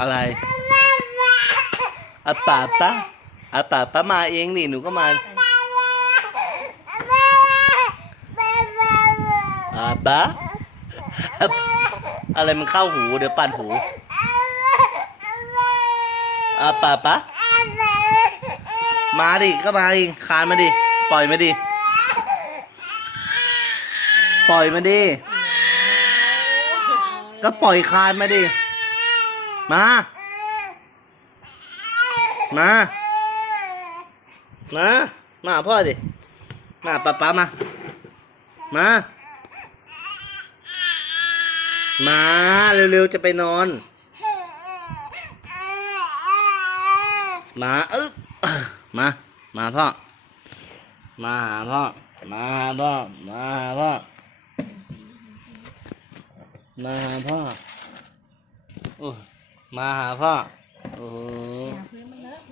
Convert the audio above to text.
อะไรอาป่าปะอาป่าปะมาเองนี่หนูก็มาอาปะอะอะไรมันเข้าหูเดี๋ยวปั่นหูอาป่าปะมาดิก็มาดิคานมาดิปล่อยมาดิปล่อยมาดิก็ปล่อยคานมาดิ มา มา มา มาพ่อดิ มาป๊าป๊ามา มา มาเร็วๆจะไปนอน มาอึ๊บมา มาพ่อ มาหาพ่อ มาหาพ่อมาหาพ่อ มาหาพ่อ โอ้ มาหาพ่อโอ้โหพื้นมันเลอะ